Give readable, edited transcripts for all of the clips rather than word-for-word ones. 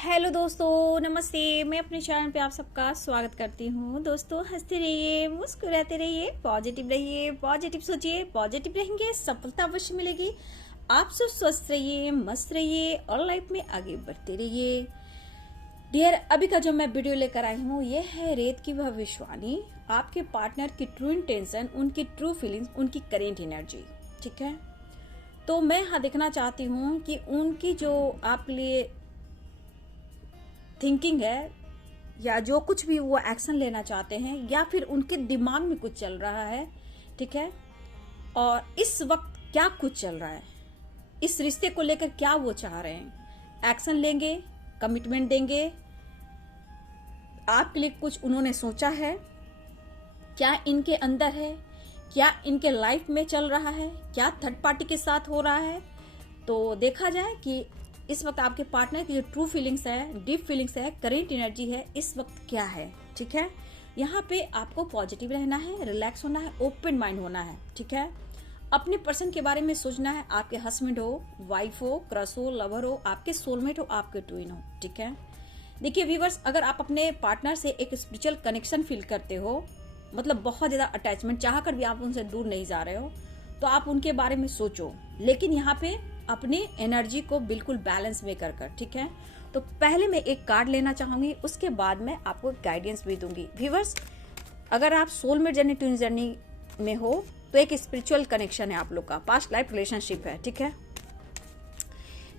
Hello दोस्तों, नमस्ते। मैं अपने चैनल पे आप सबका स्वागत करती हूँ। दोस्तों, हंसते रहिए, मुस्कुराते रहिए, पॉजिटिव रहिए, पॉजिटिव सोचिए, पॉजिटिव रहेंगे, सफलता अवश्य मिलेगी। आप सब स्वस्थ रहिए, मस्त रहिए और लाइफ में आगे बढ़ते रहिए। डियर, अभी का जो मैं वीडियो लेकर आई हूँ ये है रेत की भविष्यवाणी, आपके पार्टनर की ट्रू इंटेंशन, उनकी ट्रू फीलिंग्स, उनकी करेंट एनर्जी। ठीक है, तो मैं यहाँ देखना चाहती हूँ कि उनकी जो आप लिए थिंकिंग है या जो कुछ भी वो एक्शन लेना चाहते हैं या फिर उनके दिमाग में कुछ चल रहा है। ठीक है, और इस वक्त क्या कुछ चल रहा है, इस रिश्ते को लेकर क्या वो चाह रहे हैं। एक्शन लेंगे, कमिटमेंट देंगे, आपके लिए कुछ उन्होंने सोचा है, क्या इनके अंदर है, क्या इनके लाइफ में चल रहा है, क्या थर्ड पार्टी के साथ हो रहा है। तो देखा जाए कि इस वक्त आपके पार्टनर की जो ट्रू फीलिंग्स है, डीप फीलिंग्स है, करेंट एनर्जी है, इस वक्त क्या है। ठीक है, यहाँ पे आपको पॉजिटिव रहना है, रिलैक्स होना है, ओपन माइंड होना है। ठीक है, अपने पर्सन के बारे में सोचना है, आपके हस्बैंड हो, वाइफ हो, क्रश हो, लवर हो, आपके सोलमेट हो, आपके ट्विन हो। ठीक है, देखिए व्यूअर्स, अगर आप अपने पार्टनर से एक स्पिरिचुअल कनेक्शन फील करते हो, मतलब बहुत ज्यादा अटैचमेंट चाह कर भी आप उनसे दूर नहीं जा रहे हो, तो आप उनके बारे में सोचो, लेकिन यहाँ पे अपनी एनर्जी को बिल्कुल बैलेंस में कर। ठीक है, तो पहले मैं एक कार्ड लेना चाहूंगी, उसके बाद मैं आपको गाइडेंस भी दूंगी। व्यूअर्स, अगर आप सोलमेट जर्नी, ट्विन जर्नी में हो तो एक स्पिरिचुअल कनेक्शन है आप लोग का, पास्ट लाइफ रिलेशनशिप है। ठीक है,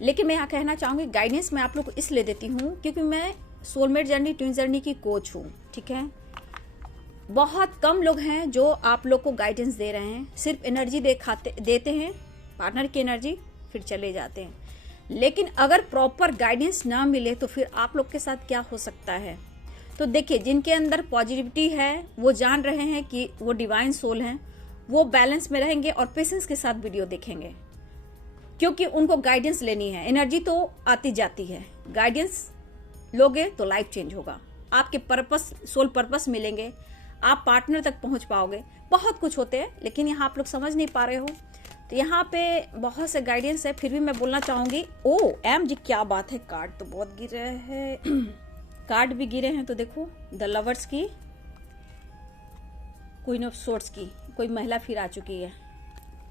लेकिन मैं यहाँ कहना चाहूंगी गाइडेंस मैं आप लोग को इसलिए देती हूँ क्योंकि मैं सोलमेट जर्नी, ट्विन जर्नी की कोच हूँ। ठीक है, बहुत कम लोग हैं जो आप लोग को गाइडेंस दे रहे हैं, सिर्फ एनर्जी देते हैं, पार्टनर की एनर्जी, फिर चले जाते हैं। लेकिन अगर प्रॉपर गाइडेंस ना मिले तो फिर आप लोग के साथ क्या हो सकता है। तो देखिए, जिनके अंदर पॉजिटिविटी है वो जान रहे हैं कि वो डिवाइन सोल हैं, वो बैलेंस में रहेंगे और पेशेंस के साथ वीडियो देखेंगे, क्योंकि उनको गाइडेंस लेनी है। एनर्जी तो आती जाती है, गाइडेंस लोगे तो लाइफ चेंज होगा, आपके पर्पस, सोल पर्पस मिलेंगे, आप पार्टनर तक पहुंच पाओगे। बहुत कुछ होते हैं, लेकिन यहाँ आप लोग समझ नहीं पा रहे हो। तो यहाँ पे बहुत से गाइडेंस है, फिर भी मैं बोलना चाहूंगी। ओ एम जी, क्या बात है, कार्ड तो बहुत गिर रहे हैं कार्ड भी गिरे हैं। तो देखो, द लवर्स की, क्वीन ऑफ सोर्ड्स की, कोई महिला फिर आ चुकी है,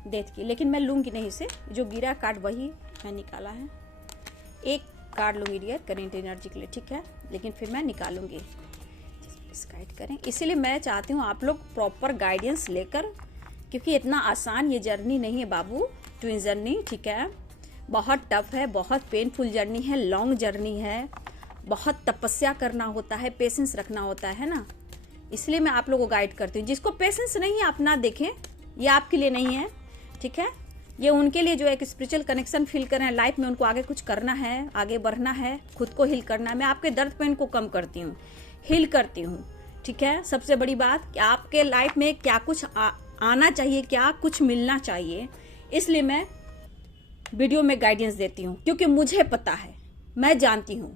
डेथ की, लेकिन मैं लूंगी नहीं इसे, जो गिरा कार्ड वही मैं निकाला है। एक कार्ड लूंगी डियर करेंट एनर्जी के लिए। ठीक है, लेकिन फिर मैं निकालूंगी, गाइड करें। इसीलिए मैं चाहती हूँ आप लोग प्रॉपर गाइडेंस लेकर, क्योंकि इतना आसान ये जर्नी नहीं है बाबू, ट्विन जर्नी। ठीक है, बहुत टफ है, बहुत पेनफुल जर्नी है, लॉन्ग जर्नी है, बहुत तपस्या करना होता है, पेशेंस रखना होता है ना। इसलिए मैं आप लोगों को गाइड करती हूँ। जिसको पेशेंस नहीं है आप ना देखें, ये आपके लिए नहीं है। ठीक है, ये उनके लिए जो एक स्पिरिचुअल कनेक्शन फील कर रहे हैं, लाइफ में उनको आगे कुछ करना है, आगे बढ़ना है, खुद को हील करना है। मैं आपके दर्द पेन को कम करती हूँ, हील करती हूँ। ठीक है, सबसे बड़ी बात कि आपके लाइफ में क्या कुछ आना चाहिए, क्या कुछ मिलना चाहिए, इसलिए मैं वीडियो में गाइडेंस देती हूँ, क्योंकि मुझे पता है, मैं जानती हूँ।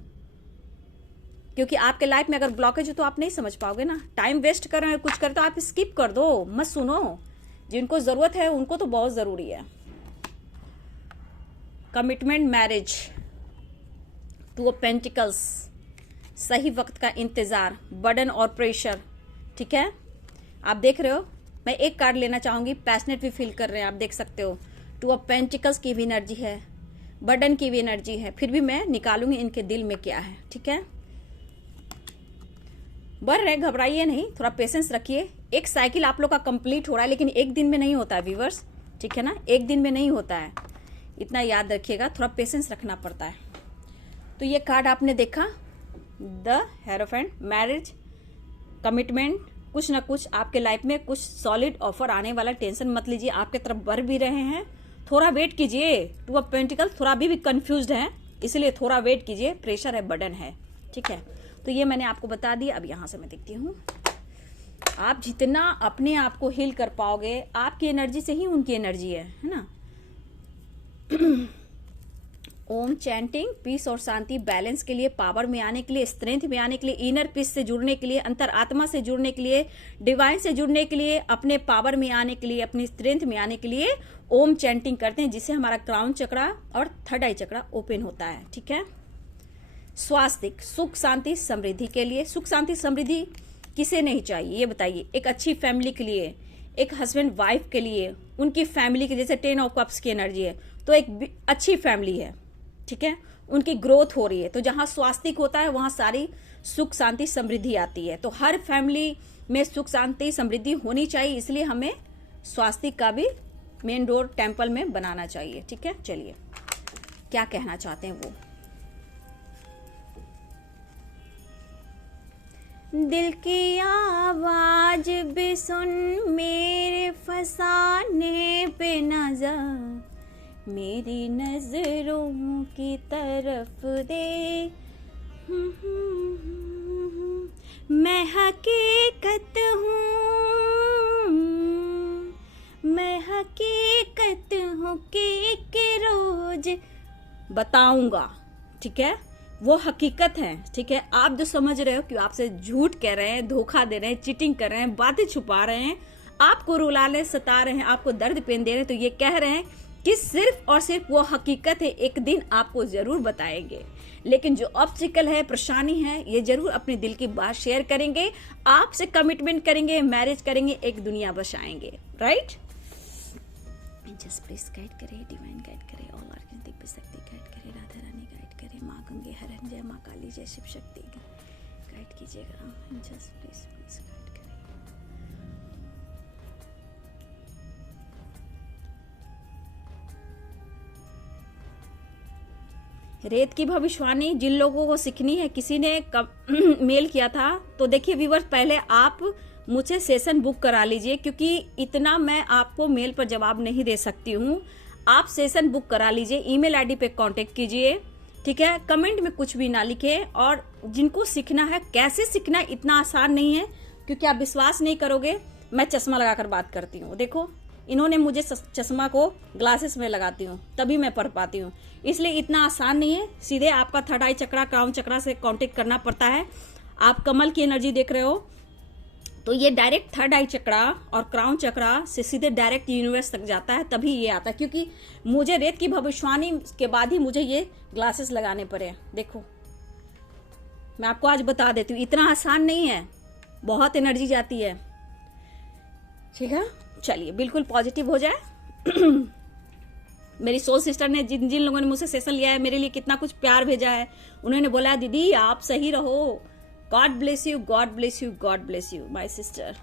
क्योंकि आपके लाइफ में अगर ब्लॉकेज हो तो आप नहीं समझ पाओगे ना। टाइम वेस्ट कर रहे हैं, कुछ कर तो आप स्किप कर दो, मत सुनो। जिनको जरूरत है उनको तो बहुत जरूरी है। Commitment, marriage, two of pentacles, सही वक्त का इंतजार, बर्डन और प्रेशर। ठीक है, आप देख रहे हो, मैं एक कार्ड लेना चाहूंगी, पैशनेट भी फील कर रहे हैं, आप देख सकते हो। टू ऑफ पेंटिकल्स की भी एनर्जी है, बर्डन की भी एनर्जी है, फिर भी मैं निकालूंगी इनके दिल में क्या है। ठीक है, बढ़ रहे, घबराइए नहीं, थोड़ा पेशेंस रखिए। एक साइकिल आप लोग का कंप्लीट हो रहा है, लेकिन एक दिन में नहीं होता है व्यूअर्स। ठीक है ना, एक दिन में नहीं होता है, इतना याद रखिएगा, थोड़ा पेशेंस रखना पड़ता है। तो ये कार्ड आपने देखा, द हेरोफेंट, मैरिज, कमिटमेंट, कुछ ना कुछ आपके लाइफ में कुछ सॉलिड ऑफर आने वाला, टेंशन मत लीजिए, आपके तरफ बढ़ भी रहे हैं, थोड़ा वेट कीजिए। टू ऑफ पेंटिकल थोड़ा अभी भी कंफ्यूज्ड है, इसलिए थोड़ा वेट कीजिए, प्रेशर है, बर्डन है। ठीक है, तो ये मैंने आपको बता दिया। अब यहां से मैं देखती हूँ, आप जितना अपने आप को हील कर पाओगे, आपकी एनर्जी से ही उनकी एनर्जी है ना। ओम चैंटिंग, पीस और शांति, बैलेंस के लिए, पावर में आने के लिए, स्ट्रेंथ में आने के लिए, इनर पीस से जुड़ने के लिए, अंतर आत्मा से जुड़ने के लिए, डिवाइन से जुड़ने के लिए, अपने पावर में आने के लिए, अपनी स्ट्रेंथ में आने के लिए ओम चैंटिंग करते हैं, जिससे हमारा क्राउन चक्रा और थर्ड आई चक्रा ओपन होता है। ठीक है, स्वास्तिक, सुख शांति समृद्धि के लिए। सुख शांति समृद्धि किसे नहीं चाहिए ये बताइए? एक अच्छी फैमिली के लिए, एक हस्बैंड वाइफ के लिए, उनकी फैमिली के, जैसे 10 ऑफ कप्स की एनर्जी है तो एक अच्छी फैमिली है, ठीक है, उनकी ग्रोथ हो रही है। तो जहां स्वास्तिक होता है वहां सारी सुख शांति समृद्धि आती है। तो हर फैमिली में सुख शांति समृद्धि होनी चाहिए, इसलिए हमें स्वास्तिक का भी मेन डोर टेम्पल में बनाना चाहिए, ठीक है। चलिए क्या कहना चाहते हैं वो। दिल की आवाज भी सुन, मेरे फसाने पे नजर, मेरी नजरों की तरफ दे। मैं हकीकत हूँ, मैं हकीकत हूँ कि एक रोज बताऊंगा, ठीक है। वो हकीकत है, ठीक है। आप जो समझ रहे हो कि आपसे झूठ कह रहे हैं, धोखा दे रहे हैं, चीटिंग कर रहे हैं, बातें छुपा रहे हैं, आपको रुला रहे, सता रहे हैं, आपको दर्द पेन दे रहे हैं, तो ये कह रहे हैं कि सिर्फ और सिर्फ वो हकीकत है, एक दिन आपको जरूर बताएंगे। लेकिन जो ऑब्स्टिकल है, परेशानी है, ये जरूर अपने दिल की बात शेयर करेंगे, आपसे कमिटमेंट करेंगे, मैरिज करेंगे, एक दुनिया बसाएंगे, राइट। जस्ट प्लीज गाइड करे, डिवाइन गाइड करे, ऑल आर्कन दिव्य शक्ति गाइड करे, राधा रानी गाइड करे, माँ गंगे हरण, जय माँ काली, जय शिव शक्ति गाइड कीजिएगा। जस्ट प्लीज प्लीज गाइड करे। रेत की भविष्यवाणी जिन लोगों को सीखनी है, किसी ने मेल किया था, तो देखिए व्यूअर्स, पहले आप मुझसे सेशन बुक करा लीजिए, क्योंकि इतना मैं आपको मेल पर जवाब नहीं दे सकती हूँ। आप सेशन बुक करा लीजिए, ईमेल आईडी पे कांटेक्ट कीजिए, ठीक है। कमेंट में कुछ भी ना लिखें। और जिनको सीखना है, कैसे सीखना है, इतना आसान नहीं है, क्योंकि आप विश्वास नहीं करोगे, मैं चश्मा लगाकर बात करती हूँ। देखो, इन्होंने मुझे चश्मा को ग्लासेस में लगाती हूँ, तभी मैं पढ़ पाती हूँ, इसलिए इतना आसान नहीं है। सीधे आपका थर्ड आई चक्रा, क्राउन चक्रा से कांटेक्ट करना पड़ता है। आप कमल की एनर्जी देख रहे हो, तो ये डायरेक्ट थर्ड आई चक्रा और क्राउन चक्रा से सीधे डायरेक्ट यूनिवर्स तक जाता है, तभी ये आता है। क्योंकि मुझे रेत की भविष्यवाणी के बाद ही मुझे ये ग्लासेस लगाने पड़े। देखो, मैं आपको आज बता देती हूँ, इतना आसान नहीं है, बहुत एनर्जी जाती है, ठीक है। चलिए बिल्कुल पॉजिटिव हो जाए। मेरी सोल सिस्टर ने जिन जिन लोगों ने मुझसे सेशन लिया है, मेरे लिए कितना कुछ प्यार भेजा है। उन्होंने बोला दीदी आप सही रहो, God bless you, God bless you, God bless you my sister.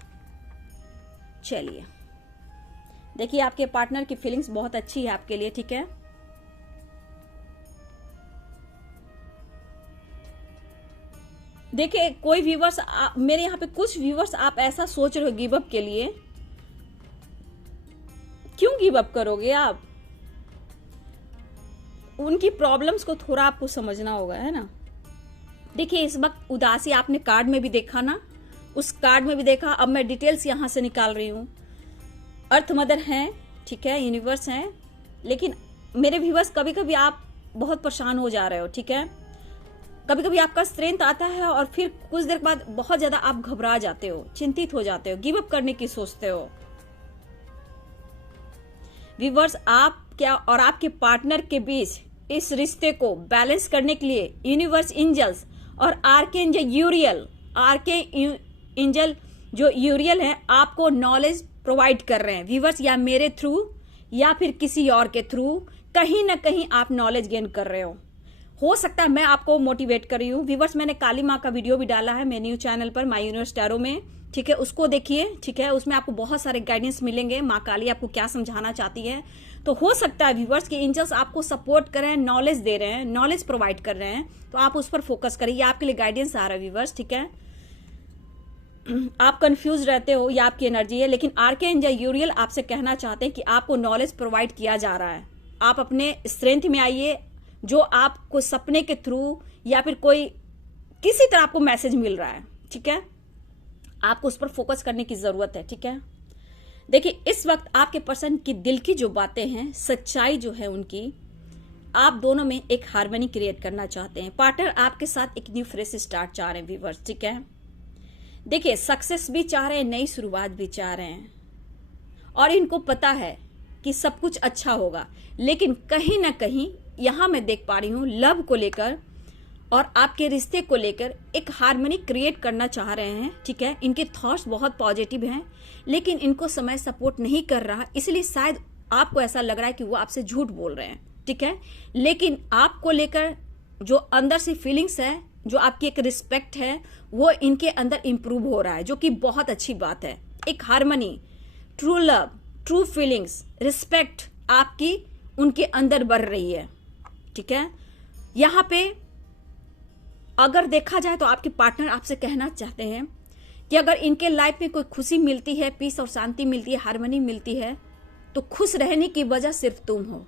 चलिए देखिए, आपके पार्टनर की फीलिंग्स बहुत अच्छी है आपके लिए, ठीक है। देखिए कोई व्यूवर्स, मेरे यहाँ पे कुछ व्यूवर्स आप ऐसा सोच रहे हो गिव अप के लिए। क्यों गिव अप करोगे आप? उनकी प्रॉब्लम्स को थोड़ा आपको समझना होगा, है ना। देखिए इस वक्त उदासी आपने कार्ड में भी देखा ना, उस कार्ड में भी देखा। अब मैं डिटेल्स यहां से निकाल रही हूं। अर्थ मदर हैं, ठीक है, यूनिवर्स हैं, लेकिन मेरे व्यूवर्स कभी कभी आप बहुत परेशान हो जा रहे हो, ठीक है। कभी कभी आपका स्ट्रेंथ आता है और फिर कुछ देर बाद बहुत ज्यादा आप घबरा जाते हो, चिंतित हो जाते हो, गिव अप करने की सोचते हो। व्यूवर्स, आप क्या और आपके पार्टनर के बीच इस रिश्ते को बैलेंस करने के लिए यूनिवर्स एंजल्स और आर्कएंजल यूरियल, आर्कएंजल जो यूरियल है, आपको नॉलेज प्रोवाइड कर रहे हैं व्यूवर्स, या मेरे थ्रू या फिर किसी और के थ्रू, कहीं ना कहीं आप नॉलेज गेन कर रहे हो सकता है मैं आपको मोटिवेट कर रही हूँ। व्यूवर्स, मैंने काली माँ का वीडियो भी डाला है मेरे न्यू चैनल पर, माय यूनिवर्स टैरो में, ठीक है, उसको देखिए, ठीक है। उसमें आपको बहुत सारे गाइडेंस मिलेंगे, माँ काली आपको क्या समझाना चाहती है। तो हो सकता है व्यूवर्स कि एंजल्स आपको सपोर्ट कर रहे हैं, नॉलेज दे रहे हैं, नॉलेज प्रोवाइड कर रहे हैं, तो आप उस पर फोकस करिए। आपके लिए गाइडेंस आ रहा है व्यूवर्स, ठीक है। आप कंफ्यूज रहते हो, या आपकी एनर्जी है, लेकिन आर्कएंजल यूरियल आपसे कहना चाहते हैं कि आपको नॉलेज प्रोवाइड किया जा रहा है। आप अपने स्ट्रेंथ में आइए, जो आपको सपने के थ्रू या फिर कोई किसी तरह आपको मैसेज मिल रहा है, ठीक है, आपको उस पर फोकस करने की जरूरत है, ठीक है। देखिए इस वक्त आपके पर्सन की दिल की जो बातें हैं, सच्चाई जो है उनकी, आप दोनों में एक हार्मनी क्रिएट करना चाहते हैं। पार्टनर आपके साथ एक न्यू फ्रेश स्टार्ट चाह रहे हैं व्यूअर्स, ठीक है। देखिए सक्सेस भी चाह रहे हैं, नई शुरुआत भी चाह रहे हैं, और इनको पता है कि सब कुछ अच्छा होगा। लेकिन कहीं ना कहीं यहां मैं देख पा रही हूं लव को लेकर और आपके रिश्ते को लेकर एक हार्मनी क्रिएट करना चाह रहे हैं, ठीक है। इनके थॉट्स बहुत पॉजिटिव हैं, लेकिन इनको समय सपोर्ट नहीं कर रहा, इसलिए शायद आपको ऐसा लग रहा है कि वो आपसे झूठ बोल रहे हैं, ठीक है। लेकिन आपको लेकर जो अंदर से फीलिंग्स है, जो आपकी एक रिस्पेक्ट है, वो इनके अंदर इंप्रूव हो रहा है, जो कि बहुत अच्छी बात है। एक harmony, true love, true feelings, respect आपकी उनके अंदर बढ़ रही है, ठीक है। यहाँ पे अगर देखा जाए तो आपके पार्टनर आपसे कहना चाहते हैं कि अगर इनके लाइफ में कोई खुशी मिलती है, पीस और शांति मिलती है, हार्मनी मिलती है, तो खुश रहने की वजह सिर्फ तुम हो।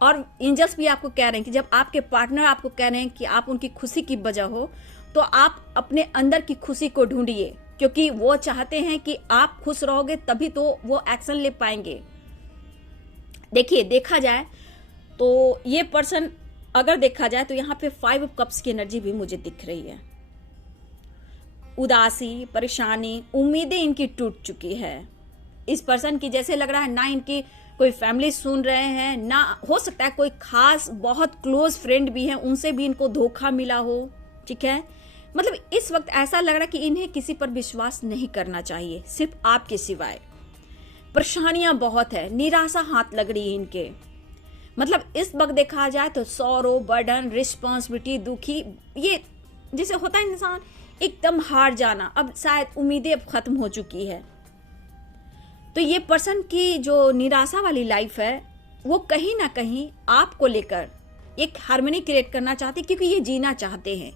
और एंजल्स भी आपको कह रहे हैं कि जब आपके पार्टनर आपको कह रहे हैं कि आप उनकी खुशी की वजह हो, तो आप अपने अंदर की खुशी को ढूंढिए, क्योंकि वो चाहते हैं कि आप खुश रहोगे तभी तो वो एक्शन ले पाएंगे। देखिए, देखा जाए तो ये पर्सन, अगर देखा जाए तो यहाँ पे 5 ऑफ कप्स की एनर्जी भी मुझे दिख रही है। उदासी, परेशानी, उम्मीदें इनकी टूट चुकी है। इस पर्सन की जैसे लग रहा है ना इनकी कोई फैमिली सुन रहे हैं, ना हो सकता है कोई खास बहुत क्लोज फ्रेंड भी है, उनसे भी इनको धोखा मिला हो, ठीक है। मतलब इस वक्त ऐसा लग रहा है कि इन्हें किसी पर विश्वास नहीं करना चाहिए, सिर्फ आपके सिवाय। परेशानियां बहुत है, निराशा हाथ लग रही है इनके। मतलब इस वक्त देखा जाए तो सौरो, बर्डन, रिस्पॉन्सिबिलिटी, दुखी, ये जैसे होता है इंसान एकदम हार जाना, अब शायद उम्मीदें अब खत्म हो चुकी है। तो ये पर्सन की जो निराशा वाली लाइफ है, वो कहीं ना कहीं आपको लेकर एक हार्मनी क्रिएट करना चाहते हैं, क्योंकि ये जीना चाहते हैं,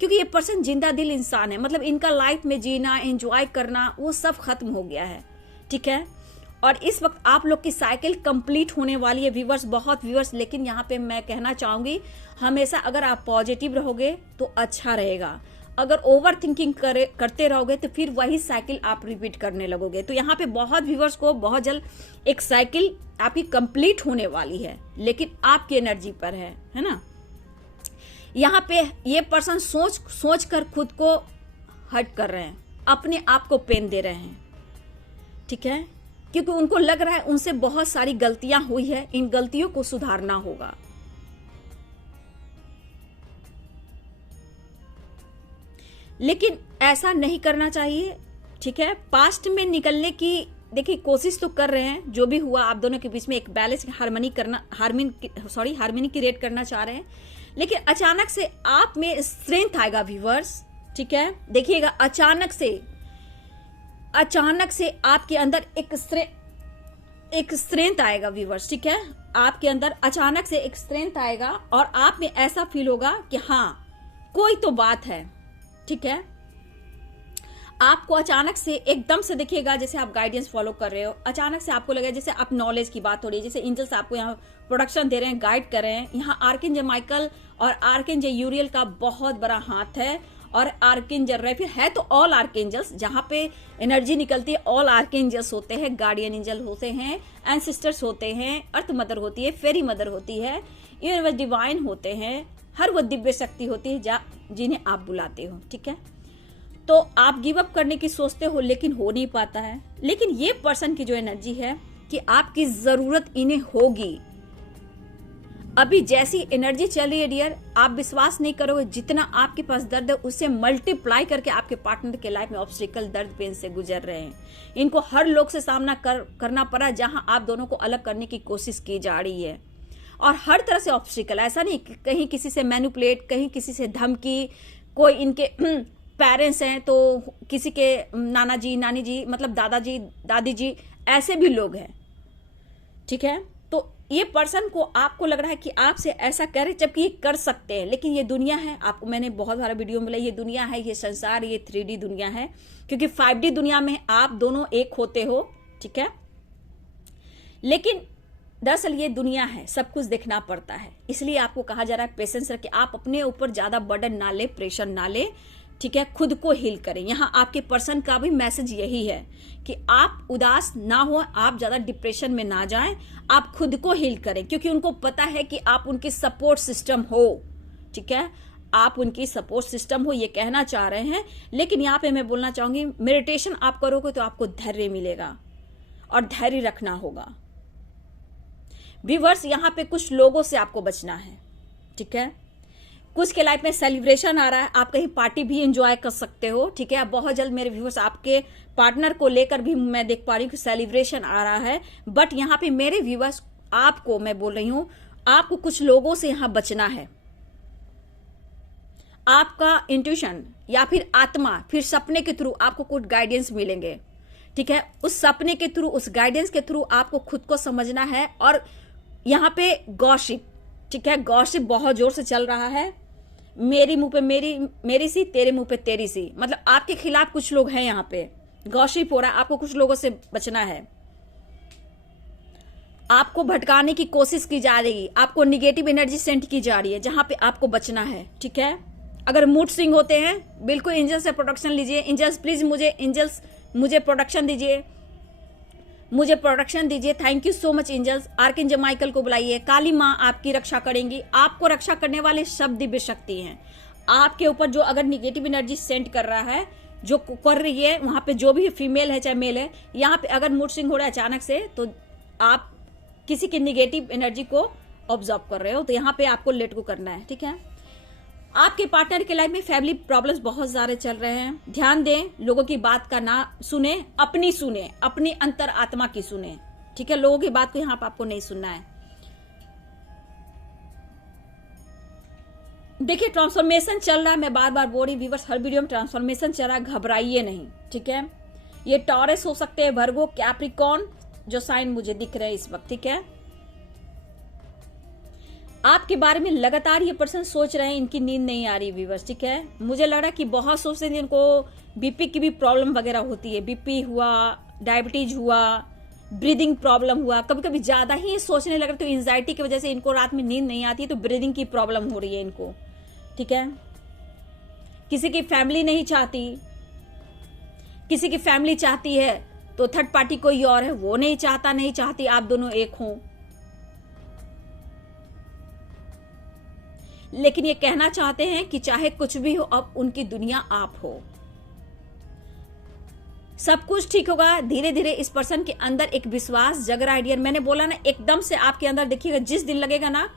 क्योंकि ये पर्सन जिंदा दिल इंसान है। मतलब इनका लाइफ में जीना, एंजॉय करना, वो सब खत्म हो गया है, ठीक है। और इस वक्त आप लोग की साइकिल कंप्लीट होने वाली है व्यूअर्स, बहुत व्यूअर्स। लेकिन यहाँ पे मैं कहना चाहूंगी, हमेशा अगर आप पॉजिटिव रहोगे तो अच्छा रहेगा। अगर ओवर थिंकिंग करते रहोगे तो फिर वही साइकिल आप रिपीट करने लगोगे। तो यहाँ पे बहुत व्यूअर्स को बहुत जल्द एक साइकिल आपकी कंप्लीट होने वाली है, लेकिन आपकी एनर्जी पर है ना। यहाँ पे ये पर्सन सोच कर खुद को हर्ट कर रहे हैं, अपने आप को पेन दे रहे हैं, ठीक है, क्योंकि उनको लग रहा है उनसे बहुत सारी गलतियां हुई है, इन गलतियों को सुधारना होगा। लेकिन ऐसा नहीं करना चाहिए, ठीक है। पास्ट में निकलने की देखिए कोशिश तो कर रहे हैं, जो भी हुआ आप दोनों के बीच में एक बैलेंस, हार्मनी क्रिएट करना चाह रहे हैं। लेकिन अचानक से आप में स्ट्रेंथ आएगा व्यूअर्स, ठीक है। देखिएगा, अचानक से आपके अंदर एक स्ट्रेंथ आएगा व्यूअर्स, ठीक है। आपके अंदर अचानक से एक स्ट्रेंथ आएगा और आप में ऐसा फील होगा कि हाँ कोई तो बात है, ठीक है। आपको अचानक से एकदम से दिखेगा जैसे आप गाइडेंस फॉलो कर रहे हो, अचानक से आपको लगेगा जैसे आप नॉलेज की बात हो रही है, जैसे एंजल्स आपको यहाँ प्रोडक्शन दे रहे हैं, गाइड कर रहे हैं। यहाँ आर्कएंजल माइकल और आर्कएंजल यूरियल का बहुत बड़ा हाथ है, और आर्कएंजल रेफिल है तो ऑल आर्कएंजल्स, जहाँ पे एनर्जी निकलती है ऑल आर्कएंजल्स होते हैं, गार्डियन एंजल होते हैं, एंसेस्टर्स होते हैं, अर्थ मदर होती है, फेरी मदर होती है, यूनिवर्स डिवाइन होते हैं, हर वो दिव्य शक्ति होती है जिन्हें आप बुलाते हो, ठीक है। तो आप गिव अप करने की सोचते हो लेकिन हो नहीं पाता है। लेकिन ये पर्सन की जो एनर्जी है कि आपकी जरूरत इन्हें होगी। अभी जैसी एनर्जी चल रही है डियर, आप विश्वास नहीं करोगे, जितना आपके पास दर्द है उससे मल्टीप्लाई करके आपके पार्टनर के लाइफ में ऑब्स्टिकल, दर्द, पेन से गुजर रहे हैं। इनको हर लोग से सामना करना पड़ा, जहां आप दोनों को अलग करने की कोशिश की जा रही है, और हर तरह से ऑब्स्टिकल। ऐसा नहीं कहीं किसी से मैनिपुलेट, कहीं किसी से धमकी, कोई इनके पेरेंट्स हैं तो किसी के नाना जी, नानी जी, मतलब दादाजी, दादी जी, ऐसे भी लोग हैं, ठीक है। तो ये पर्सन को आपको लग रहा है कि आपसे ऐसा कह रहे, जबकि ये कर सकते हैं, लेकिन ये दुनिया है, आपको मैंने बहुत सारा वीडियो में बोला, ये दुनिया है, ये संसार, ये 3D दुनिया है, क्योंकि 5D दुनिया में आप दोनों एक होते हो, ठीक है। लेकिन दरअसल ये दुनिया है, सब कुछ देखना पड़ता है, इसलिए आपको कहा जा रहा है पेशेंस रखें, आप अपने ऊपर ज्यादा बर्डन ना ले, प्रेशर ना ले, ठीक है। खुद को हील करें। यहाँ आपके पर्सन का भी मैसेज यही है कि आप उदास ना हो, आप ज्यादा डिप्रेशन में ना जाएं, आप खुद को हील करें, क्योंकि उनको पता है कि आप उनकी सपोर्ट सिस्टम हो, ठीक है। आप उनकी सपोर्ट सिस्टम हो, ये कहना चाह रहे हैं। लेकिन यहाँ पे मैं बोलना चाहूंगी, मेडिटेशन आप करोगे तो आपको धैर्य मिलेगा, और धैर्य रखना होगा। व्यूअर्स यहाँ पे कुछ लोगों से आपको बचना है, ठीक है। कुछ के लाइफ में सेलिब्रेशन आ रहा है, आप कहीं पार्टी भी एंजॉय कर सकते हो, ठीक है। बहुत जल्द मेरे व्यूअर्स आपके पार्टनर को लेकर भी मैं देख पा रही हूँ कि सेलिब्रेशन आ रहा है। बट यहाँ पे मेरे व्यूअर्स आपको मैं बोल रही हूं, आपको कुछ लोगों से यहां बचना है। आपका इंट्यूशन या फिर आत्मा फिर सपने के थ्रू आपको कुछ गाइडेंस मिलेंगे, ठीक है। उस सपने के थ्रू, उस गाइडेंस के थ्रू आपको खुद को समझना है। और यहां पे गॉसिप, ठीक है, गॉसिप बहुत जोर से चल रहा है। मेरी मुंह पे मेरी सी, तेरे मुंह पे तेरी सी, मतलब आपके खिलाफ कुछ लोग हैं, यहां पे गॉसिप हो रहा है। आपको कुछ लोगों से बचना है। आपको भटकाने की कोशिश की जा रही, आपको निगेटिव एनर्जी सेंड की जा रही है, जहां पे आपको बचना है, ठीक है। अगर मूड स्विंग होते हैं, बिल्कुल एंजल से प्रोटेक्शन लीजिए। एंजल्स प्लीज मुझे प्रोटेक्शन दीजिए, मुझे प्रोटेक्शन दीजिए। Thank you so much angels. Archangel Michael को बुलाइए। काली माँ आपकी रक्षा करेंगी। आपको रक्षा करने वाले सब दिव्य शक्ति हैं आपके ऊपर। जो अगर निगेटिव एनर्जी सेंड कर रहा है, जो कर रही है वहां पे, जो भी फीमेल है चाहे मेल है, यहाँ पे अगर मूड स्विंग हो रहा है अचानक से, तो आप किसी की निगेटिव एनर्जी को ऑब्जर्व कर रहे हो, तो यहाँ पे आपको लेट गो करना है, ठीक है। आपके पार्टनर के लाइफ में फैमिली प्रॉब्लम्स बहुत ज्यादा चल रहे हैं। ध्यान दें, लोगों की बात का ना सुने, अपनी अंतर आत्मा की सुने, ठीक है। लोगों की बात को यहाँ पे आपको नहीं सुनना है। देखिए, ट्रांसफॉर्मेशन चल रहा है। मैं बार बार बोल रही व्यूअर्स, हर वीडियो में ट्रांसफॉर्मेशन चल रहा है, घबराइए नहीं, ठीक है। ये टॉरस हो सकते हैं, वर्गो, कैप्रिकॉर्न, जो साइन मुझे दिख रहे हैं इस वक्त, ठीक है। आपके बारे में लगातार ये पर्सन सोच रहे हैं, इनकी नींद नहीं आ रही व्यूअर्स, ठीक है। मुझे लग रहा है कि बहुत सोचते हैं, इनको बीपी की भी प्रॉब्लम वगैरह होती है। बीपी हुआ, डायबिटीज हुआ, ब्रीदिंग प्रॉब्लम हुआ, कभी कभी ज्यादा ही ये सोचने लग रहे, तो एंजाइटी की वजह से इनको रात में नींद नहीं आती है, तो ब्रीदिंग की प्रॉब्लम हो रही है इनको, ठीक है। किसी की फैमिली नहीं चाहती, किसी की फैमिली चाहती है तो थर्ड पार्टी कोई और है, वो नहीं चाहती आप दोनों एक हों। लेकिन ये कहना चाहते हैं कि चाहे कुछ भी हो, अब उनकी दुनिया आप हो। सब कुछ ठीक होगा धीरे धीरे। इस पर्सन के अंदर एक विश्वास जग रहा है डियर। मैंने बोला ना, एकदम से आपके अंदर देखिएगा, जिस दिन लगेगा ना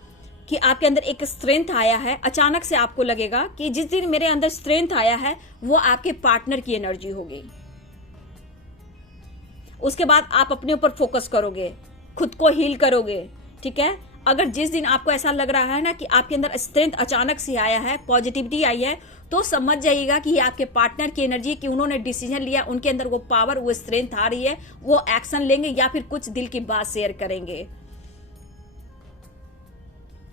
कि आपके अंदर एक स्ट्रेंथ आया है, अचानक से आपको लगेगा कि जिस दिन मेरे अंदर स्ट्रेंथ आया है, वो आपके पार्टनर की एनर्जी होगी। उसके बाद आप अपने ऊपर फोकस करोगे, खुद को हील करोगे, ठीक है। अगर जिस दिन आपको ऐसा लग रहा है ना कि आपके अंदर स्ट्रेंथ अचानक से आया है, पॉजिटिविटी आई है, तो समझ जाइएगा कि ये आपके पार्टनर की एनर्जी, कि उन्होंने डिसीजन लिया, उनके अंदर वो पावर, वो स्ट्रेंथ आ रही है, वो एक्शन लेंगे या फिर कुछ दिल की बात शेयर करेंगे।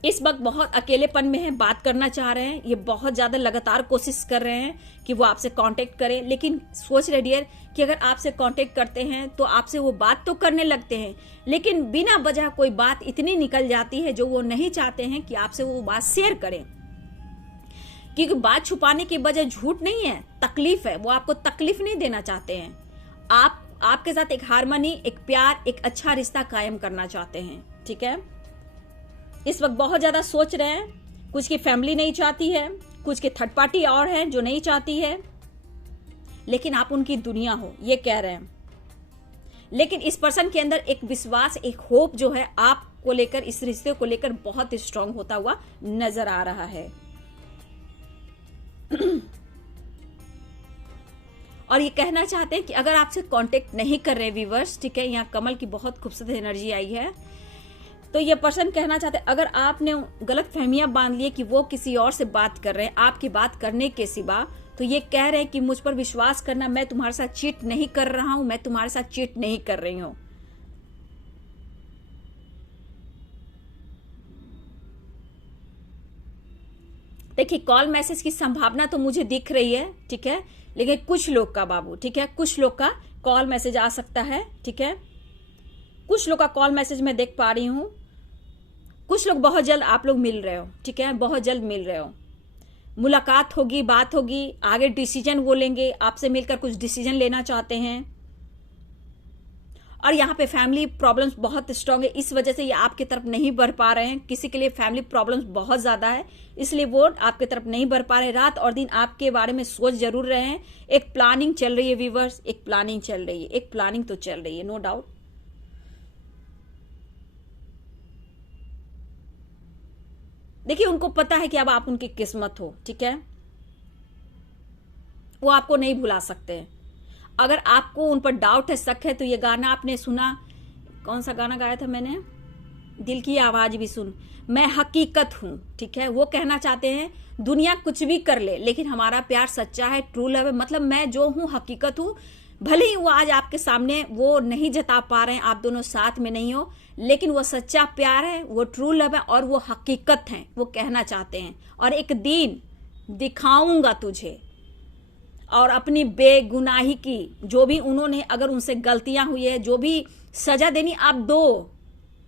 इस वक्त बहुत अकेलेपन में है, बात करना चाह रहे हैं, ये बहुत ज्यादा लगातार कोशिश कर रहे हैं कि वो आपसे कांटेक्ट करें, लेकिन सोच रहे डियर कि अगर आपसे कांटेक्ट करते हैं तो आपसे वो बात तो करने लगते हैं, लेकिन बिना वजह कोई बात इतनी निकल जाती है जो वो नहीं चाहते हैं कि आपसे वो बात शेयर करें। क्योंकि बात छुपाने की वजह झूठ नहीं है, तकलीफ है। वो आपको तकलीफ नहीं देना चाहते हैं। आपके साथ एक हार्मनी, एक प्यार, एक अच्छा रिश्ता कायम करना चाहते हैं, ठीक है। इस वक्त बहुत ज्यादा सोच रहे हैं। कुछ की फैमिली नहीं चाहती है, कुछ की थर्ड पार्टी और है जो नहीं चाहती है, लेकिन आप उनकी दुनिया हो, ये कह रहे हैं। लेकिन इस पर्सन के अंदर एक विश्वास, एक होप जो है आपको लेकर, इस रिश्ते को लेकर बहुत स्ट्रांग होता हुआ नजर आ रहा है। और ये कहना चाहते हैं कि अगर आपसे कांटेक्ट नहीं कर रहे व्यूअर्स, ठीक है, यहाँ कमल की बहुत खूबसूरत एनर्जी आई है, तो ये पर्सन कहना चाहते हैं अगर आपने गलत फहमियां बांध ली कि वो किसी और से बात कर रहे हैं आपकी बात करने के सिवा, तो ये कह रहे हैं कि मुझ पर विश्वास करना, मैं तुम्हारे साथ चीट नहीं कर रहा हूं, मैं तुम्हारे साथ चीट नहीं कर रही हूं। देखिए, कॉल मैसेज की संभावना तो मुझे दिख रही है, ठीक है, लेकिन कुछ लोग का बाबू, ठीक है, कुछ लोग का कॉल मैसेज आ सकता है, ठीक है। कुछ लोग का कॉल मैसेज मैं देख पा रही हूं। कुछ लोग बहुत जल्द आप लोग मिल रहे हो, ठीक है, बहुत जल्द मिल रहे हो, मुलाकात होगी, बात होगी, आगे डिसीजन वो लेंगे, आपसे मिलकर कुछ डिसीजन लेना चाहते हैं। और यहाँ पे फैमिली प्रॉब्लम्स बहुत स्ट्रांग है, इस वजह से ये आपकी तरफ नहीं बढ़ पा रहे हैं। किसी के लिए फैमिली प्रॉब्लम्स बहुत ज्यादा है, इसलिए वो आपकी तरफ नहीं बढ़ पा रहे। रात और दिन आपके बारे में सोच जरूर रहे हैं। एक प्लानिंग चल रही है व्यूअर्स, एक प्लानिंग चल रही है, एक प्लानिंग तो चल रही है, नो डाउट। देखिए उनको पता है कि अब आप उनकी किस्मत हो, ठीक है, वो आपको नहीं भुला सकते। अगर आपको उन पर डाउट है, शक है, तो ये गाना आपने सुना, कौन सा गाना गाया था मैंने, दिल की आवाज भी सुन, मैं हकीकत हूं, ठीक है। वो कहना चाहते हैं दुनिया कुछ भी कर ले लेकिन हमारा प्यार सच्चा है, ट्रू लव है, मतलब मैं जो हूं हकीकत हूं। भले ही वो आज आपके सामने वो नहीं जता पा रहे हैं, आप दोनों साथ में नहीं हो, लेकिन वो सच्चा प्यार है, वो ट्रू लव है और वो हकीकत है, वो कहना चाहते हैं। और एक दिन दिखाऊंगा तुझे, और अपनी बेगुनाही की जो भी उन्होंने, अगर उनसे गलतियां हुई है, जो भी सजा देनी आप दो,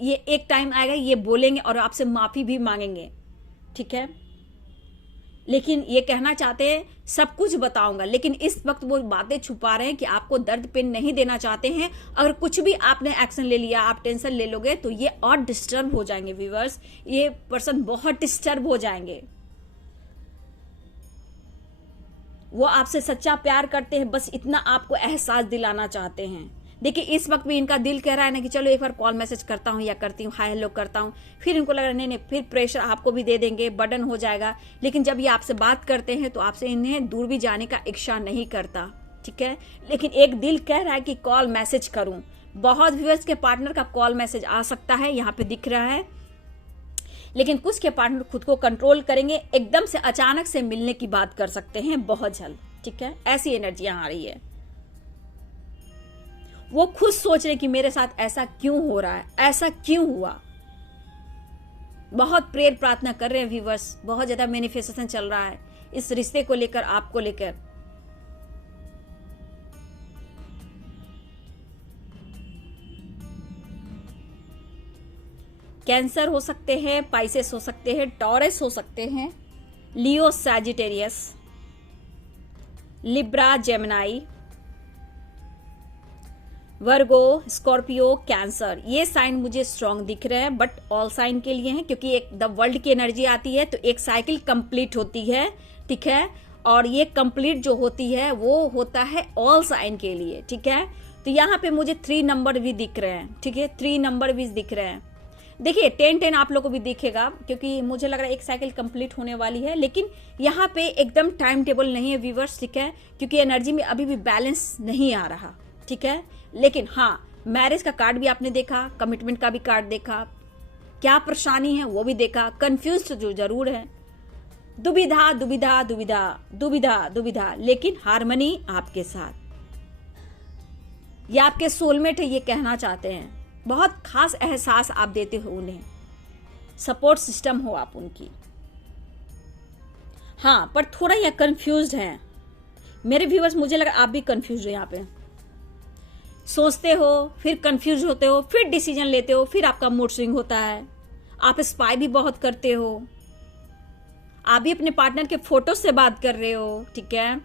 ये एक टाइम आएगा ये बोलेंगे और आपसे माफी भी मांगेंगे, ठीक है। लेकिन ये कहना चाहते हैं सब कुछ बताऊंगा, लेकिन इस वक्त वो बातें छुपा रहे हैं कि आपको दर्द पेन नहीं देना चाहते हैं। अगर कुछ भी आपने एक्शन ले लिया, आप टेंशन ले लोगे तो ये और डिस्टर्ब हो जाएंगे व्यूअर्स, ये पर्सन बहुत डिस्टर्ब हो जाएंगे। वो आपसे सच्चा प्यार करते हैं, बस इतना आपको एहसास दिलाना चाहते हैं। देखिए इस वक्त भी इनका दिल कह रहा है ना कि चलो एक बार कॉल मैसेज करता हूँ या करती हूँ, हाय हेलो करता हूँ, फिर इनको लग रहा है नहीं, फिर प्रेशर आपको भी दे देंगे, बर्डन हो जाएगा। लेकिन जब ये आपसे बात करते हैं तो आपसे इन्हें दूर भी जाने का इच्छा नहीं करता, ठीक है। लेकिन एक दिल कह रहा है कि कॉल मैसेज करूं। बहुत व्यूअर्स के पार्टनर का कॉल मैसेज आ सकता है, यहाँ पे दिख रहा है, लेकिन कुछ के पार्टनर खुद को कंट्रोल करेंगे, एकदम से अचानक से मिलने की बात कर सकते हैं बहुत जल्द, ठीक है। ऐसी एनर्जी आ रही है। वो खुद सोच रहे कि मेरे साथ ऐसा क्यों हो रहा है, ऐसा क्यों हुआ। बहुत प्रेयर प्रार्थना कर रहे हैं व्यूअर्स, बहुत ज्यादा मैनिफेस्टेशन चल रहा है इस रिश्ते को लेकर, आपको लेकर। कैंसर हो सकते हैं, पाइसेस हो सकते हैं, टॉरस हो सकते हैं, लियो सैजिटेरियस, लिब्रा जेमिनाई, वर्गो, स्कॉर्पियो, कैंसर, ये साइन मुझे स्ट्रांग दिख रहे हैं, बट ऑल साइन के लिए हैं, क्योंकि एक द वर्ल्ड की एनर्जी आती है तो एक साइकिल कंप्लीट होती है, ठीक है। और ये कंप्लीट जो होती है वो होता है ऑल साइन के लिए, ठीक है। तो यहाँ पे मुझे 3 नंबर भी दिख रहे हैं, ठीक है, 3 नंबर भी दिख रहे हैं। देखिए 10-10 आप लोगों को भी दिखेगा, क्योंकि मुझे लग रहा है एक साइकिल कंप्लीट होने वाली है, लेकिन यहाँ पे एकदम टाइम टेबल नहीं है व्यूअर्स, ठीक है, क्योंकि एनर्जी में अभी भी बैलेंस नहीं आ रहा, ठीक है। लेकिन हाँ, मैरिज का कार्ड भी आपने देखा, कमिटमेंट का भी कार्ड देखा, क्या परेशानी है वो भी देखा, कंफ्यूज जो जरूर है, दुविधा दुविधा दुविधा दुविधा दुविधा, लेकिन हार्मनी आपके साथ, ये आपके सोलमेट है, ये कहना चाहते हैं। बहुत खास एहसास आप देते हो उन्हें, सपोर्ट सिस्टम हो आप उनकी। हाँ, पर थोड़ा यह कंफ्यूज्ड है मेरे व्यूअर्स, मुझे लगा आप भी कंफ्यूज हो। यहाँ पे सोचते हो, फिर कंफ्यूज होते हो, फिर डिसीजन लेते हो, फिर आपका मूड स्विंग होता है। आप स्पाई भी बहुत करते हो, आप भी अपने पार्टनर के फोटोज से बात कर रहे हो, ठीक है,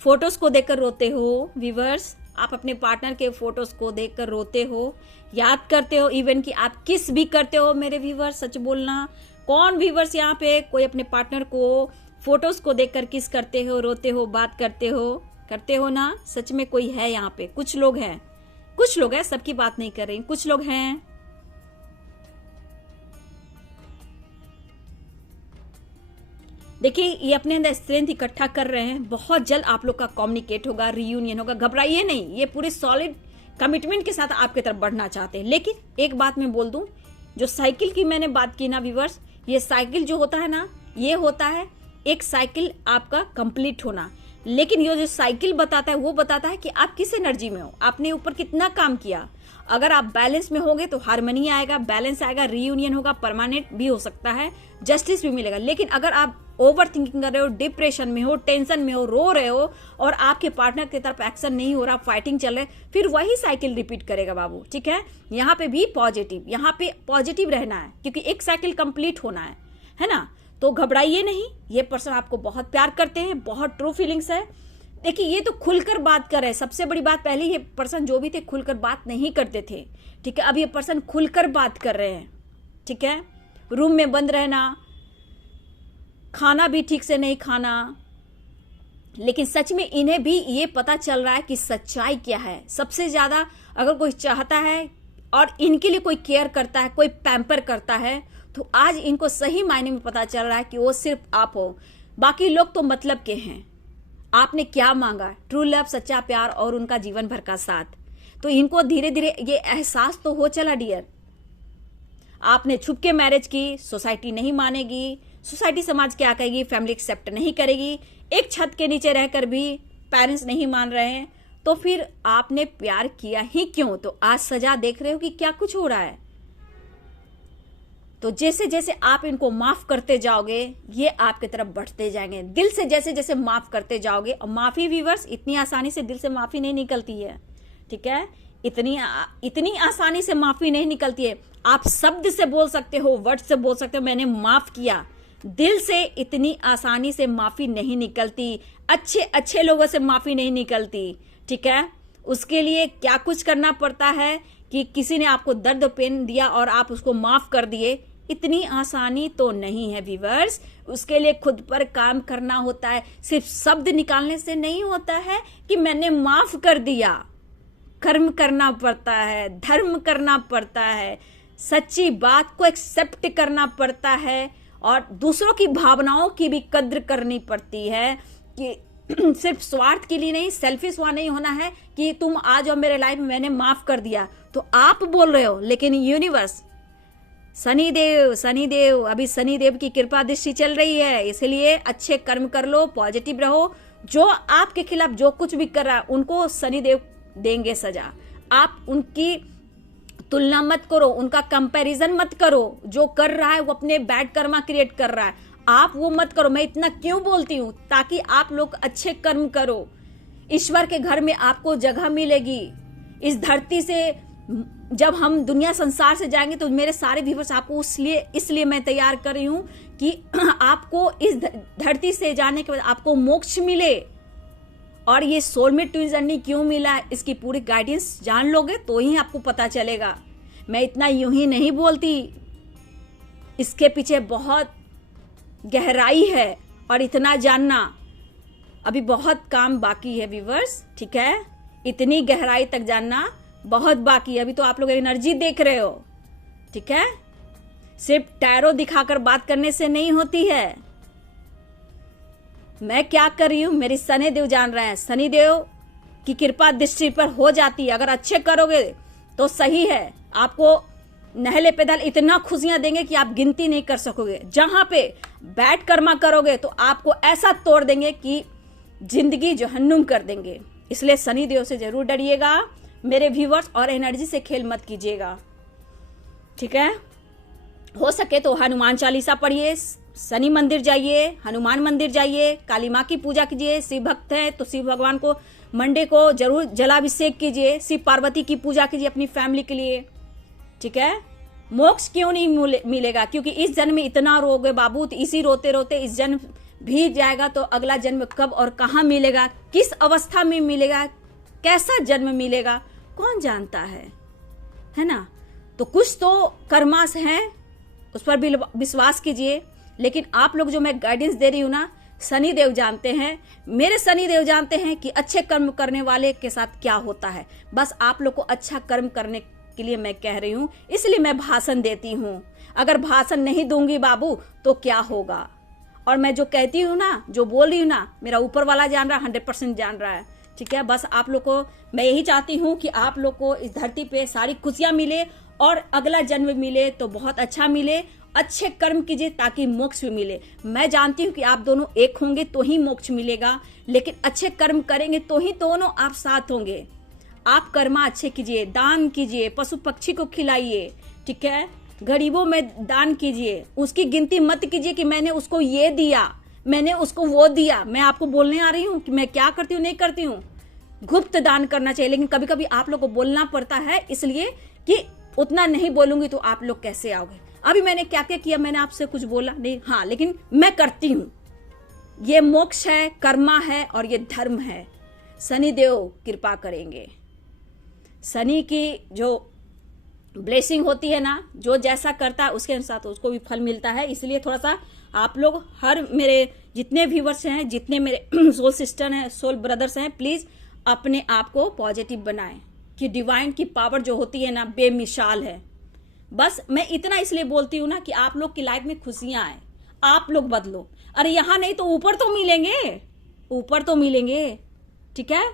फोटोज को देखकर रोते हो व्यूअर्स, आप अपने पार्टनर के फोटोज को देखकर रोते हो, याद करते हो, इवन कि आप किस भी करते हो मेरे व्यूअर्स। सच बोलना, कौन व्यूअर्स यहाँ पे कोई अपने पार्टनर को फोटोज को देखकर किस करते हो, रोते हो, बात करते हो ना। सच में कोई है यहाँ पे, कुछ लोग हैं, कुछ लोग हैं, सबकी बात नहीं कर रही, कुछ लोग हैं। देखिए ये अपने अंदर स्ट्रेंथ इकट्ठा कर रहे हैं, बहुत जल्द आप लोग का कम्युनिकेट होगा, रियूनियन होगा। घबराइए नहीं, ये पूरे सॉलिड कमिटमेंट के साथ आपकी तरफ बढ़ना चाहते हैं। लेकिन एक बात मैं बोल दूं, जो साइकिल की मैंने बात की ना व्यूअर्स, ये साइकिल जो होता है ना, ये होता है एक साइकिल आपका कंप्लीट होना। लेकिन ये जो साइकिल बताता है वो बताता है कि आप किस एनर्जी में हो, आपने ऊपर कितना काम किया। अगर आप बैलेंस में होंगे तो हार्मनी आएगा, बैलेंस आएगा, रीयूनियन होगा, परमानेंट भी हो सकता है, जस्टिस भी मिलेगा। लेकिन अगर आप ओवर थिंकिंग कर रहे हो, डिप्रेशन में हो, टेंशन में हो, रो रहे हो और आपके पार्टनर की तरफ एक्शन नहीं हो रहा, फाइटिंग चल रहा है, फिर वही साइकिल रिपीट करेगा बाबू, ठीक है। यहाँ पे भी पॉजिटिव, यहाँ पे पॉजिटिव रहना है, क्योंकि एक साइकिल कंप्लीट होना है ना। तो घबराइए नहीं, ये पर्सन आपको बहुत प्यार करते हैं, बहुत ट्रू फीलिंग्स है। देखिए ये तो खुलकर बात कर रहे हैं, सबसे बड़ी बात, पहले ये पर्सन जो भी थे खुलकर बात नहीं करते थे, ठीक है। अब ये पर्सन खुलकर बात कर रहे हैं, ठीक है। रूम में बंद रहना, खाना भी ठीक से नहीं खाना, लेकिन सच में इन्हें भी ये पता चल रहा है कि सच्चाई क्या है। सबसे ज्यादा अगर कोई चाहता है और इनके लिए कोई केयर करता है, कोई पैम्पर करता है, तो आज इनको सही मायने में पता चल रहा है कि वो सिर्फ आप हो, बाकी लोग तो मतलब के हैं। आपने क्या मांगा? ट्रू लव, सच्चा प्यार और उनका जीवन भर का साथ। तो इनको धीरे धीरे ये एहसास तो हो चला डियर। आपने छुप के मैरिज की, सोसाइटी नहीं मानेगी, सोसाइटी समाज क्या कहेगी, फैमिली एक्सेप्ट नहीं करेगी, एक छत के नीचे रहकर भी पेरेंट्स नहीं मान रहे हैं, तो फिर आपने प्यार किया ही क्यों? तो आज सजा देख रहे हो कि क्या कुछ हो रहा है। तो जैसे जैसे आप इनको माफ करते जाओगे, ये आपकी तरफ बढ़ते जाएंगे। दिल से जैसे जैसे माफ करते जाओगे, और माफी व्यूअर्स इतनी आसानी से दिल से माफी नहीं निकलती है, ठीक है? इतनी आसानी से माफी नहीं निकलती है। आप शब्द से बोल सकते हो, वर्ड से बोल सकते हो मैंने माफ किया, दिल से इतनी आसानी से माफी नहीं निकलती। अच्छे लोगों से माफी नहीं निकलती, ठीक है? उसके लिए क्या कुछ करना पड़ता है कि किसी ने आपको दर्द पेन दिया और आप उसको माफ कर दिए, इतनी आसानी तो नहीं है व्यूअर्स। उसके लिए खुद पर काम करना होता है। सिर्फ शब्द निकालने से नहीं होता है कि मैंने माफ कर दिया। कर्म करना पड़ता है, धर्म करना पड़ता है, सच्ची बात को एक्सेप्ट करना पड़ता है, और दूसरों की भावनाओं की भी कद्र करनी पड़ती है कि सिर्फ स्वार्थ के लिए नहीं, सेल्फिश हुआ नहीं होना है कि तुम आ जाओ मेरे लाइफ में, मैंने माफ कर दिया। तो आप बोल रहे हो, लेकिन यूनिवर्स, शनिदेव अभी शनिदेव की कृपा दृष्टि चल रही है, इसलिए अच्छे कर्म कर लो, पॉजिटिव रहो। जो आपके खिलाफ जो कुछ भी कर रहा है उनको शनिदेव देंगे सजा। आप उनकी तुलना मत करो, उनका कंपैरिजन मत करो। जो कर रहा है वो अपने बैड कर्मा क्रिएट कर रहा है, आप वो मत करो। मैं इतना क्यों बोलती हूँ? ताकि आप लोग अच्छे कर्म करो, ईश्वर के घर में आपको जगह मिलेगी। इस धरती से जब हम दुनिया संसार से जाएंगे तो मेरे सारे व्यूअर्स आपको इसलिए मैं तैयार कर रही हूँ कि आपको इस धरती से जाने के बाद आपको मोक्ष मिले। और ये सोलमेट ट्विन जर्नी क्यों मिला, इसकी पूरी गाइडेंस जान लोगे तो ही आपको पता चलेगा। मैं इतना यूं ही नहीं बोलती, इसके पीछे बहुत गहराई है, और इतना जानना अभी बहुत काम बाकी है व्यूअर्स, ठीक है? इतनी गहराई तक जानना बहुत बाकी है। अभी तो आप लोग एनर्जी देख रहे हो, ठीक है? सिर्फ टैरो दिखाकर बात करने से नहीं होती है। मैं क्या कर रही हूं, मेरी शनिदेव जान रहे हैं। शनिदेव की कृपा दृष्टि पर हो जाती है। अगर अच्छे करोगे तो सही है, आपको नहले पैदल इतना खुशियां देंगे कि आप गिनती नहीं कर सकोगे। जहां पे बैड कर्मा करोगे तो आपको ऐसा तोड़ देंगे कि जिंदगी जहन्नुम कर देंगे। इसलिए शनिदेव से जरूर डरिएगा मेरे व्यूअर्स, और एनर्जी से खेल मत कीजिएगा, ठीक है? हो सके तो हनुमान चालीसा पढ़िए, शनि मंदिर जाइए, हनुमान मंदिर जाइए, काली माँ की पूजा कीजिए। शिव भक्त हैं तो शिव भगवान को मंडे को जरूर जलाभिषेक कीजिए, शिव पार्वती की पूजा कीजिए अपनी फैमिली के लिए, ठीक है? मोक्ष क्यों नहीं मिलेगा? क्योंकि इस जन्म में इतना रोगे बाबू, तो इसी रोते रोते इस जन्म भी जाएगा, तो अगला जन्म कब और कहाँ मिलेगा, किस अवस्था में मिलेगा, कैसा जन्म मिलेगा, कौन जानता है ना? तो कुछ तो कर्मास हैं, उस पर भी विश्वास कीजिए। लेकिन आप लोग जो मैं गाइडेंस दे रही हूँ ना, शनिदेव जानते हैं, मेरे शनिदेव जानते हैं कि अच्छे कर्म करने वाले के साथ क्या होता है। बस आप लोग को अच्छा कर्म करने के लिए मैं कह रही हूँ, इसलिए मैं भाषण देती हूँ। अगर भाषण नहीं दूंगी बाबू तो क्या होगा? और मैं जो कहती हूँ ना, जो बोल रही हूँ ना, मेरा ऊपर वाला जान रहा है, 100% जान रहा है, ठीक है? बस आप लोग को मैं यही चाहती हूँ कि आप लोग को इस धरती पे सारी खुशियां मिले, और अगला जन्म मिले तो बहुत अच्छा मिले। अच्छे कर्म कीजिए ताकि मोक्ष भी मिले। मैं जानती हूँ कि आप दोनों एक होंगे तो ही मोक्ष मिलेगा, लेकिन अच्छे कर्म करेंगे तो ही दोनों आप साथ होंगे। आप कर्मा अच्छे कीजिए, दान कीजिए, पशु पक्षी को खिलाइए, ठीक है? गरीबों में दान कीजिए। उसकी गिनती मत कीजिए कि मैंने उसको ये दिया, मैंने उसको वो दिया। मैं आपको बोलने आ रही हूँ कि मैं क्या करती हूँ, नहीं करती हूँ। गुप्त दान करना चाहिए, लेकिन कभी कभी आप लोग को बोलना पड़ता है, इसलिए कि उतना नहीं बोलूंगी तो आप लोग कैसे आओगे। अभी मैंने क्या क्या किया, मैंने आपसे कुछ बोला नहीं, हाँ, लेकिन मैं करती हूँ। ये मोक्ष है, कर्मा है, और ये धर्म है। शनिदेव कृपा करेंगे। शनि की जो ब्लेसिंग होती है ना, जो जैसा करता है उसके अनुसार तो उसको भी फल मिलता है। इसलिए थोड़ा सा आप लोग, हर मेरे जितने व्यूवर्स हैं, जितने मेरे सोल सिस्टर हैं, सोल ब्रदर्स हैं, प्लीज अपने आप को पॉजिटिव बनाएं कि डिवाइन की पावर जो होती है ना, बेमिसाल है। बस मैं इतना इसलिए बोलती हूं ना कि आप लोग की लाइफ में खुशियां आए, आप लोग बदलो। अरे यहां नहीं तो ऊपर तो मिलेंगे, ऊपर तो मिलेंगे, ठीक है।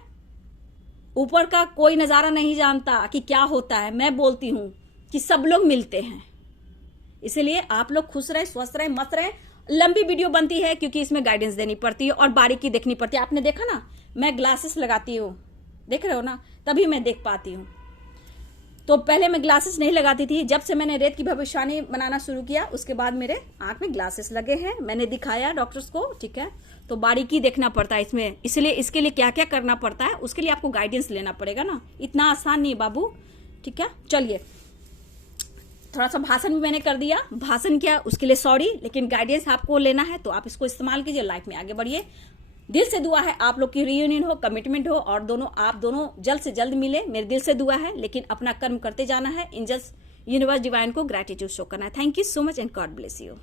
ऊपर का कोई नजारा नहीं जानता कि क्या होता है। मैं बोलती हूं कि सब लोग मिलते हैं, इसलिए आप लोग खुश रहे, स्वस्थ रहे, मस्त रहे। लंबी वीडियो बनती है क्योंकि इसमें गाइडेंस देनी पड़ती है और बारीकी देखनी पड़ती है। आपने देखा ना, मैं ग्लासेस लगाती हूँ, देख रहे हो ना, तभी मैं देख पाती हूँ। तो पहले मैं ग्लासेस नहीं लगाती थी। जब से मैंने रेत की भविष्यवाणी बनाना शुरू किया उसके बाद मेरे आंख में ग्लासेस लगे हैं। मैंने दिखाया डॉक्टर्स को, ठीक है। तो बारीकी देखना पड़ता है इसमें, इसलिए इसके लिए क्या क्या करना पड़ता है उसके लिए आपको गाइडेंस लेना पड़ेगा ना, इतना आसान नहीं बाबू, ठीक है। चलिए, थोड़ा सा भाषण भी मैंने कर दिया, भाषण किया उसके लिए सॉरी, लेकिन गाइडेंस आपको लेना है तो आप इसको इस्तेमाल कीजिए, लाइफ में आगे बढ़िए। दिल से दुआ है आप लोग की रियूनियन हो, कमिटमेंट हो और आप दोनों जल्द से जल्द मिले, मेरे दिल से दुआ है। लेकिन अपना कर्म करते जाना है, एंजल्स यूनिवर्स डिवाइन को ग्रैटिट्यूड शो करना है। Thank you so much and God bless you.